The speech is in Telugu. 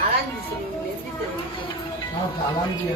కాలానికి కాలానికి